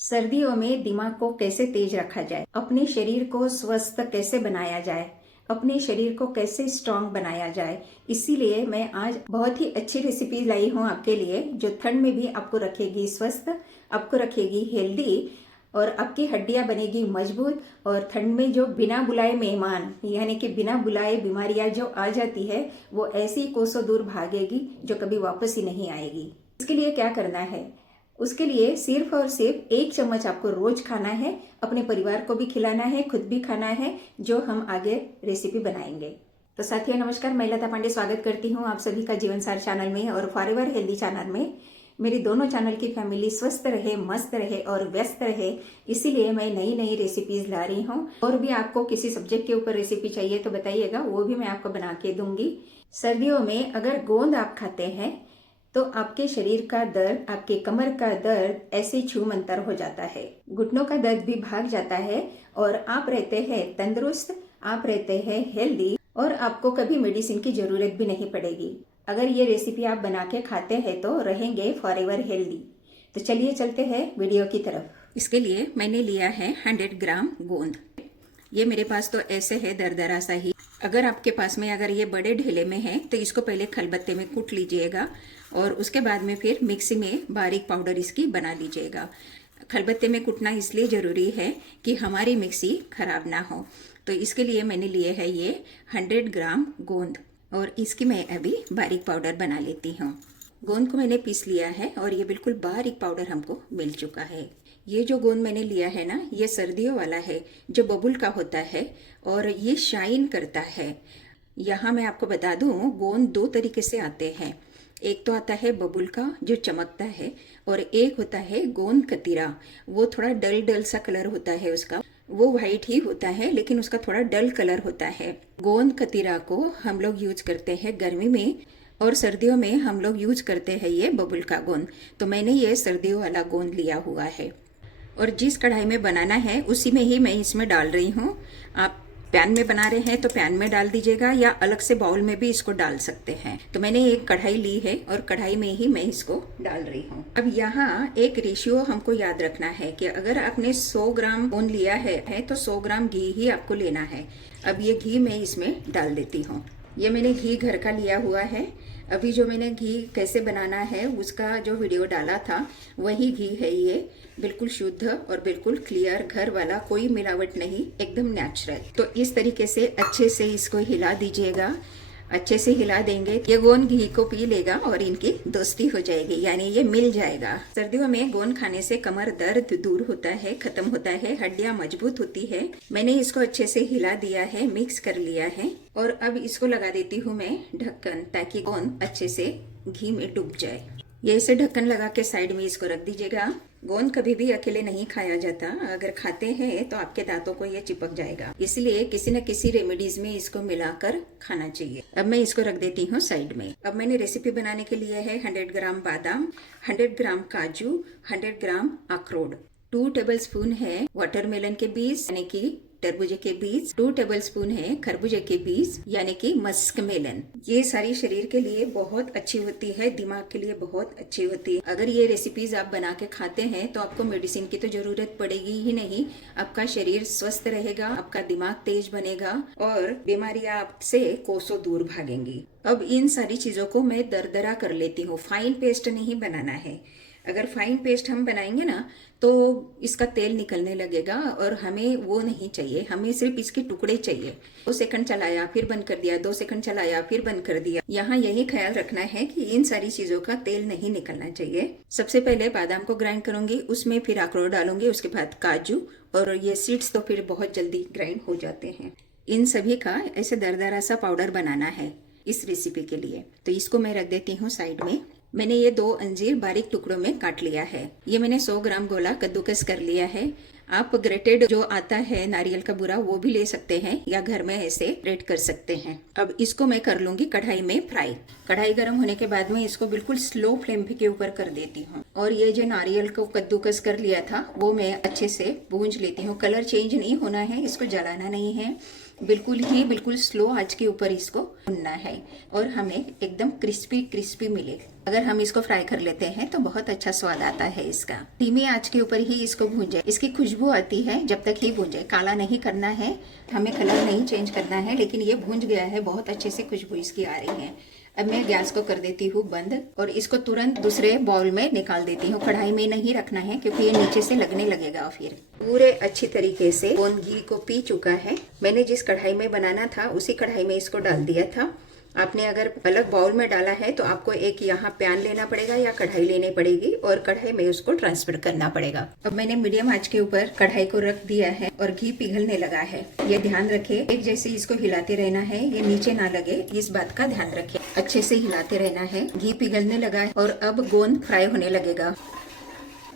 सर्दियों में दिमाग को कैसे तेज रखा जाए, अपने शरीर को स्वस्थ कैसे बनाया जाए, अपने शरीर को कैसे स्ट्रांग बनाया जाए। इसीलिए मैं आज बहुत ही अच्छी रेसिपी लाई हूँ आपके लिए, जो ठंड में भी आपको रखेगी स्वस्थ, आपको रखेगी हेल्दी और आपकी हड्डियां बनेगी मजबूत। और ठंड में जो बिना बुलाए मेहमान यानी कि बिना बुलाए बीमारियां जो आ जाती है, वो ऐसी कोसों दूर भागेगी जो कभी वापस ही नहीं आएगी। इसके लिए क्या करना है? उसके लिए सिर्फ और सिर्फ 1 चम्मच आपको रोज खाना है, अपने परिवार को भी खिलाना है, खुद भी खाना है, जो हम आगे रेसिपी बनाएंगे। तो साथियों नमस्कार, मैं लता पांडे स्वागत करती हूँ आप सभी का जीवनसार चैनल में और फॉरएवर हेल्दी चैनल में। मेरी दोनों चैनल की फैमिली स्वस्थ रहे, मस्त रहे और व्यस्त रहे, इसीलिए मैं नई नई रेसिपीज ला रही हूँ। और भी आपको किसी सब्जेक्ट के ऊपर रेसिपी चाहिए तो बताइएगा, वो भी मैं आपको बना के दूंगी। सर्दियों में अगर गोंद आप खाते हैं तो आपके शरीर का दर्द, आपके कमर का दर्द ऐसे छूमंतर हो जाता है, घुटनों का दर्द भी भाग जाता है और आप रहते हैं तंदुरुस्त, आप रहते हैं हेल्दी और आपको कभी मेडिसिन की जरूरत भी नहीं पड़ेगी। अगर ये रेसिपी आप बना के खाते हैं तो रहेंगे फॉरएवर हेल्दी। तो चलिए चलते हैं वीडियो की तरफ। इसके लिए मैंने लिया है 100 ग्राम गोंद। ये मेरे पास तो ऐसे है दरदरा सा ही। अगर आपके पास में अगर ये बड़े ढेले में है तो इसको पहले खलबत्ते में कूट लीजिएगा और उसके बाद में फिर मिक्सी में बारीक पाउडर इसकी बना लीजिएगा। खलबत्ते में कूटना इसलिए ज़रूरी है कि हमारी मिक्सी खराब ना हो। तो इसके लिए मैंने लिए है ये 100 ग्राम गोंद और इसकी मैं अभी बारीक पाउडर बना लेती हूँ। गोंद को मैंने पीस लिया है और ये बिल्कुल बारीक पाउडर हमको मिल चुका है। ये जो गोंद मैंने लिया है ना, ये सर्दियों वाला है, जो बबुल का होता है और ये शाइन करता है। यहाँ मैं आपको बता दूँ, गोंद 2 तरीके से आते हैं। एक तो आता है बबुल का जो चमकता है और एक होता है गोंद कतीरा। वो थोड़ा डल डल सा कलर होता है उसका, वो वाइट ही होता है लेकिन उसका थोड़ा डल कलर होता है। गोंद कतीरा को हम लोग यूज करते हैं गर्मी में और सर्दियों में हम लोग यूज करते हैं ये बबुल का गोंद। तो मैंने ये सर्दियों वाला गोंद लिया हुआ है और जिस कढ़ाई में बनाना है उसी में ही मैं इसमें डाल रही हूँ। आप पैन में बना रहे हैं तो पैन में डाल दीजिएगा या अलग से बाउल में भी इसको डाल सकते हैं। तो मैंने एक कढ़ाई ली है और कढ़ाई में ही मैं इसको डाल रही हूँ। अब यहाँ एक रेशियो हमको याद रखना है कि अगर आपने 100 ग्राम गोंद लिया है तो 100 ग्राम घी ही आपको लेना है। अब ये घी मैं इसमें डाल देती हूँ। ये मैंने घी घर का लिया हुआ है। अभी जो मैंने घी कैसे बनाना है उसका जो वीडियो डाला था वही घी है ये, बिल्कुल शुद्ध और बिल्कुल क्लियर, घर वाला, कोई मिलावट नहीं, एकदम नेचुरल। तो इस तरीके से अच्छे से इसको हिला दीजिएगा। अच्छे से हिला देंगे, ये गोंद घी को पी लेगा और इनकी दोस्ती हो जाएगी, यानी ये मिल जाएगा। सर्दियों में गोंद खाने से कमर दर्द दूर होता है, खत्म होता है, हड्डियां मजबूत होती है। मैंने इसको अच्छे से हिला दिया है, मिक्स कर लिया है और अब इसको लगा देती हूँ मैं ढक्कन, ताकि गोंद अच्छे से घी में डूब जाए। ये इसे ढक्कन लगा के साइड में इसको रख दीजिएगा। गोंद कभी भी अकेले नहीं खाया जाता, अगर खाते हैं तो आपके दांतों को ये चिपक जाएगा, इसलिए किसी न किसी रेमेडीज में इसको मिलाकर खाना चाहिए। अब मैं इसको रख देती हूँ साइड में। अब मैंने रेसिपी बनाने के लिए है 100 ग्राम बादाम, 100 ग्राम काजू, 100 ग्राम अखरोट, 2 टेबलस्पून है वाटरमेलन के बीज यानी कि तरबूजे के बीज, 2 टेबलस्पून है खरबूजे के बीज यानी कि मस्क मेलन। ये सारी शरीर के लिए बहुत अच्छी होती है, दिमाग के लिए बहुत अच्छी होती है। अगर ये रेसिपीज आप बना के खाते हैं तो आपको मेडिसिन की तो जरूरत पड़ेगी ही नहीं। आपका शरीर स्वस्थ रहेगा, आपका दिमाग तेज बनेगा और बीमारियां आपसे कोसों दूर भागेंगी। अब इन सारी चीजों को मैं दरदरा कर लेती हूँ, फाइन पेस्ट नहीं बनाना है। अगर फाइन पेस्ट हम बनाएंगे ना तो इसका तेल निकलने लगेगा और हमें वो नहीं चाहिए, हमें सिर्फ इसके टुकड़े चाहिए। 2 सेकंड चलाया फिर बंद कर दिया, 2 सेकंड चलाया फिर बंद कर दिया। यहाँ यही ख्याल रखना है कि इन सारी चीजों का तेल नहीं निकलना चाहिए। सबसे पहले बादाम को ग्राइंड करूंगी, उसमें फिर अखरोट डालूंगी, उसके बाद काजू, और ये सीड्स तो फिर बहुत जल्दी ग्राइंड हो जाते हैं। इन सभी का ऐसे दरदरा सा पाउडर बनाना है इस रेसिपी के लिए। तो इसको मैं रख देती हूँ साइड में। मैंने ये 2 अंजीर बारीक टुकड़ों में काट लिया है। ये मैंने 100 ग्राम गोला कद्दूकस कर लिया है। आप ग्रेटेड जो आता है नारियल का बुरा वो भी ले सकते हैं या घर में ऐसे ग्रेट कर सकते हैं। अब इसको मैं कर लूंगी कढ़ाई में फ्राई। कढ़ाई गर्म होने के बाद में इसको बिल्कुल स्लो फ्लेम के ऊपर कर देती हूँ और ये जो नारियल को कद्दूकस कर लिया था वो मैं अच्छे से भूंज लेती हूँ। कलर चेंज नहीं होना है, इसको जलाना नहीं है, बिल्कुल स्लो आंच के ऊपर इसको भूनना है और हमें एकदम क्रिस्पी क्रिस्पी मिले। अगर हम इसको फ्राई कर लेते हैं तो बहुत अच्छा स्वाद आता है इसका। धीमी आंच के ऊपर ही इसको भूंजे। इसकी खुशबू आती है जब तक ही भूंजे, काला नहीं करना है, हमें कलर नहीं चेंज करना है, लेकिन ये भूंज गया है, बहुत अच्छे से खुशबू इसकी आ रही है। अब मैं गैस को कर देती हूँ बंद और इसको तुरंत दूसरे बाउल में निकाल देती हूँ। कढ़ाई में नहीं रखना है क्योंकि ये नीचे से लगने लगेगा। फिर पूरे अच्छी तरीके से गोंद घी को पी चुका है। मैंने जिस कढ़ाई में बनाना था उसी कढ़ाई में इसको डाल दिया था। आपने अगर अलग बाउल में डाला है तो आपको एक यहाँ पैन लेना पड़ेगा या कढ़ाई लेनी पड़ेगी और कढ़ाई में उसको ट्रांसफर करना पड़ेगा। अब मैंने मीडियम आंच के ऊपर कढ़ाई को रख दिया है और घी पिघलने लगा है। ये ध्यान रखे, एक जैसे इसको हिलाते रहना है, ये नीचे ना लगे, इस बात का ध्यान रखे। अच्छे से हिलाते रहना है। घी पिघलने लगा है और अब गोंद फ्राई होने लगेगा।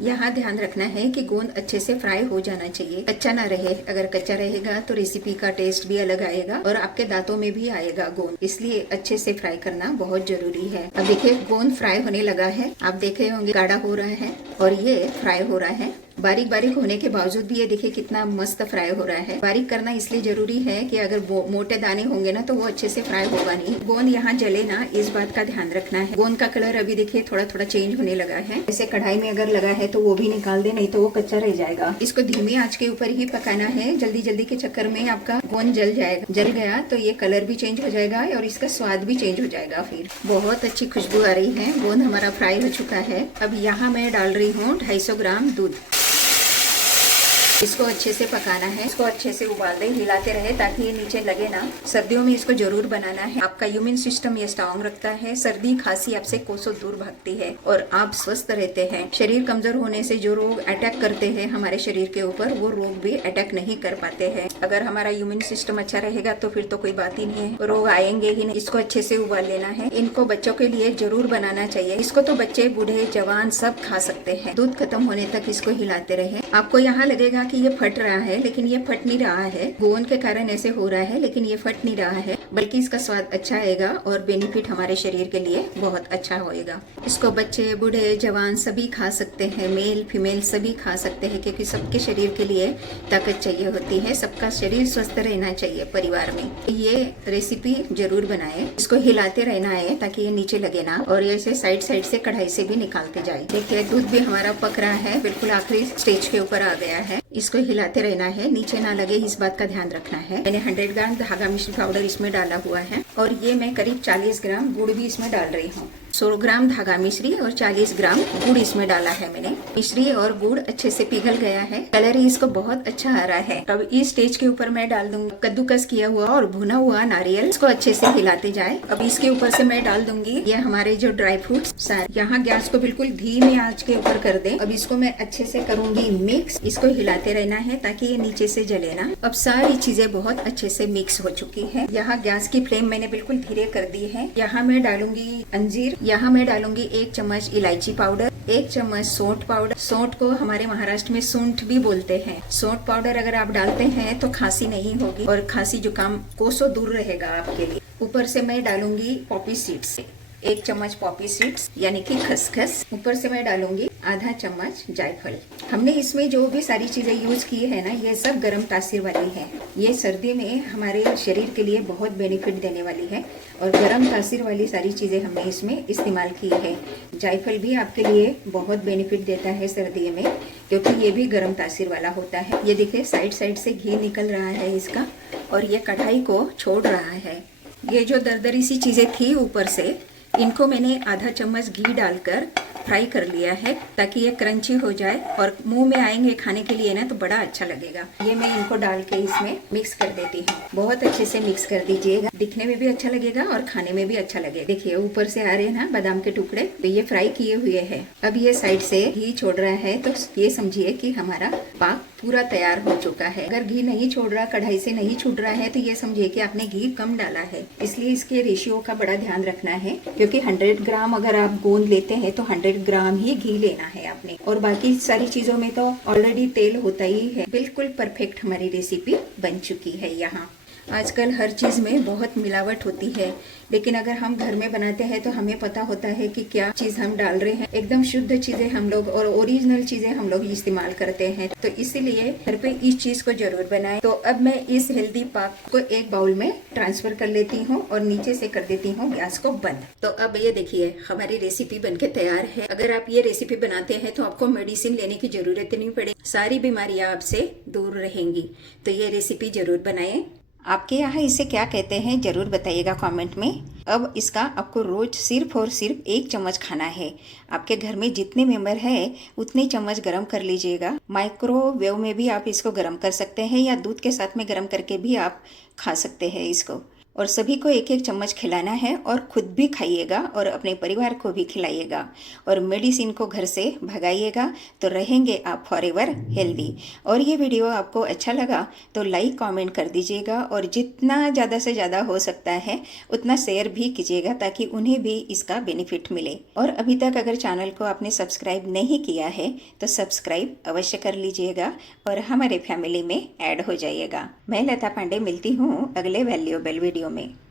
यहाँ ध्यान रखना है कि गोंद अच्छे से फ्राई हो जाना चाहिए, कच्चा ना रहे। अगर कच्चा रहेगा तो रेसिपी का टेस्ट भी अलग आएगा और आपके दांतों में भी आएगा गोंद, इसलिए अच्छे से फ्राई करना बहुत जरूरी है। अब देखिए गोंद फ्राई होने लगा है, आप देखे होंगे गाढ़ा हो रहा है और ये फ्राई हो रहा है। बारीक बारीक होने के बावजूद भी ये देखिए कितना मस्त फ्राई हो रहा है। बारीक करना इसलिए जरूरी है कि अगर मोटे दाने होंगे ना तो वो अच्छे से फ्राई होगा नहीं। गोंद यहाँ जले ना, इस बात का ध्यान रखना है। गोंद का कलर अभी देखिए थोड़ा थोड़ा चेंज होने लगा है। जैसे कढ़ाई में अगर लगा है तो वो भी निकाल दे, नहीं तो वो कच्चा रह जाएगा। इसको धीमी आंच के ऊपर ही पकाना है। जल्दी जल्दी के चक्कर में आपका गोंद जल जाएगा। जल गया तो ये कलर भी चेंज हो जाएगा और इसका स्वाद भी चेंज हो जाएगा। फिर बहुत अच्छी खुशबू आ रही है। गोंद हमारा फ्राई हो चुका है। अब यहाँ मैं डाल रही हूँ 250 ग्राम दूध। इसको अच्छे से पकाना है। इसको अच्छे से उबाल दे, हिलाते रहे ताकि ये नीचे लगे ना। सर्दियों में इसको जरूर बनाना है। आपका इम्यून सिस्टम ये स्ट्रांग रखता है। सर्दी खांसी आपसे कोसों दूर भागती है और आप स्वस्थ रहते हैं। शरीर कमजोर होने से जो रोग अटैक करते हैं हमारे शरीर के ऊपर, वो रोग भी अटैक नहीं कर पाते हैं। अगर हमारा इम्यून सिस्टम अच्छा रहेगा तो फिर तो कोई बात ही नहीं है, रोग आएंगे ही नहीं। इसको अच्छे से उबाल लेना है। इनको बच्चों के लिए जरूर बनाना चाहिए। इसको तो बच्चे बूढ़े जवान सब खा सकते हैं। दूध खत्म होने तक इसको हिलाते रहे। आपको यहाँ लगेगा कि ये फट रहा है, लेकिन ये फट नहीं रहा है। गोंद के कारण ऐसे हो रहा है, लेकिन ये फट नहीं रहा है, बल्कि इसका स्वाद अच्छा आएगा और बेनिफिट हमारे शरीर के लिए बहुत अच्छा होएगा। इसको बच्चे बूढ़े जवान सभी खा सकते हैं, मेल फीमेल सभी खा सकते हैं, क्योंकि सबके शरीर के लिए ताकत चाहिए होती है। सबका शरीर स्वस्थ रहना चाहिए परिवार में। ये रेसिपी जरूर बनाए। इसको हिलाते रहना है ताकि ये नीचे लगे ना, और ऐसे साइड साइड से कढ़ाई से भी निकालते जाए। देखिए दूध भी हमारा पक रहा है, बिल्कुल आखिरी स्टेज के ऊपर आ गया है। इसको हिलाते रहना है, नीचे ना लगे, इस बात का ध्यान रखना है। मैंने 100 ग्राम धागा मिश्री पाउडर इसमें डाला हुआ है और ये मैं करीब 40 ग्राम गुड़ भी इसमें डाल रही हूँ। 100 ग्राम धागा मिश्री और 40 ग्राम गुड़ इसमें डाला है मैंने। मिश्री और गुड़ अच्छे से पिघल गया है, कलर ही इसको बहुत अच्छा आ रहा है। अब इस स्टेज के ऊपर मैं डाल दूंगी कद्दूकस किया हुआ और भुना हुआ नारियल। इसको अच्छे से हिलाते जाए। अब इसके ऊपर से मैं डाल दूंगी ये हमारे जो ड्राई फ्रूट्स। यहाँ गैस को बिल्कुल धीमी आंच के ऊपर कर दे। अब इसको मैं अच्छे से करूंगी मिक्स। इसको हिलाते रहना है ताकि ये नीचे से जले ना। अब सारी चीजें बहुत अच्छे से मिक्स हो चुकी है। यहाँ गैस की फ्लेम मैंने बिल्कुल धीरे कर दी है। यहाँ मैं डालूंगी अंजीर, यहाँ मैं डालूंगी 1 चम्मच इलायची पाउडर, 1 चम्मच सौंठ पाउडर। सौंठ को हमारे महाराष्ट्र में सूंठ भी बोलते हैं। सौंठ पाउडर अगर आप डालते हैं तो खांसी नहीं होगी और खांसी जुकाम कोसों दूर रहेगा आपके लिए। ऊपर से मैं डालूंगी पॉपी सीड्स, 1 चम्मच पॉपी सीड्स यानी कि खसखस। ऊपर से मैं डालूंगी आधा चम्मच जायफल। हमने इसमें जो भी सारी चीजें यूज की है ना, ये सब गर्म तासीर वाली है। ये सर्दी में हमारे शरीर के लिए बहुत बेनिफिट देने वाली है और गर्म तासीर वाली सारी चीजें हमने इसमें इस्तेमाल की है। जायफल भी आपके लिए बहुत बेनिफिट देता है सर्दी में, क्योंकि ये भी गर्म तासीर वाला होता है। ये देखिए साइड साइड से घी निकल रहा है इसका और ये कढ़ाई को छोड़ रहा है। ये जो दरदरी सी चीजें थी ऊपर से, इनको मैंने आधा चम्मच घी डालकर फ्राई कर लिया है ताकि ये क्रंची हो जाए और मुंह में आएंगे खाने के लिए ना तो बड़ा अच्छा लगेगा। ये मैं इनको डाल के इसमें मिक्स कर देती हूँ। बहुत अच्छे से मिक्स कर दीजिएगा, दिखने में भी अच्छा लगेगा और खाने में भी अच्छा लगेगा। देखिए ऊपर से आ रहे हैं ना बादाम के टुकड़े, तो ये फ्राई किए हुए हैं। अब ये साइड से घी छोड़ रहा है तो ये समझिए कि हमारा पाक पूरा तैयार हो चुका है। अगर घी नहीं छोड़ रहा, कढ़ाई से नहीं छूट रहा है, तो ये समझिए कि आपने घी कम डाला है। इसलिए इसके रेशियो का बड़ा ध्यान रखना है, क्योंकि 100 ग्राम अगर आप गोंद लेते हैं तो 100 ग्राम ही घी लेना है आपने, और बाकी सारी चीजों में तो ऑलरेडी तेल होता ही है। बिल्कुल परफेक्ट हमारी रेसिपी बन चुकी है। यहाँ आजकल हर चीज़ में बहुत मिलावट होती है, लेकिन अगर हम घर में बनाते हैं तो हमें पता होता है कि क्या चीज़ हम डाल रहे हैं। एकदम शुद्ध चीज़ें हम लोग और ओरिजिनल चीज़ें हम लोग इस्तेमाल करते हैं, तो इसीलिए घर पे इस चीज़ को जरूर बनाएं। तो अब मैं इस हेल्दी पाक को एक बाउल में ट्रांसफर कर लेती हूँ और नीचे से कर देती हूँ गैस को बंद। तो अब ये देखिए हमारी रेसिपी बनके तैयार है। अगर आप ये रेसिपी बनाते हैं तो आपको मेडिसिन लेने की जरूरत नहीं पड़ेगी, सारी बीमारियां आपसे दूर रहेंगी। तो ये रेसिपी जरूर बनाएं। आपके यहाँ इसे क्या कहते हैं जरूर बताइएगा कमेंट में। अब इसका आपको रोज सिर्फ और सिर्फ 1 चम्मच खाना है। आपके घर में जितने मेंबर हैं उतने चम्मच गरम कर लीजिएगा। माइक्रोवेव में भी आप इसको गरम कर सकते हैं या दूध के साथ में गरम करके भी आप खा सकते हैं इसको। और सभी को 1-1 चम्मच खिलाना है और खुद भी खाइएगा और अपने परिवार को भी खिलाइएगा और मेडिसिन को घर से भगाइएगा, तो रहेंगे आप फॉरएवर हेल्दी। और ये वीडियो आपको अच्छा लगा तो लाइक कमेंट कर दीजिएगा और जितना ज़्यादा से ज़्यादा हो सकता है उतना शेयर भी कीजिएगा ताकि उन्हें भी इसका बेनिफिट मिले। और अभी तक अगर चैनल को आपने सब्सक्राइब नहीं किया है तो सब्सक्राइब अवश्य कर लीजिएगा और हमारे फैमिली में ऐड हो जाइएगा। मैं लता पांडे मिलती हूँ अगले वैल्यूएबल वीडियो में।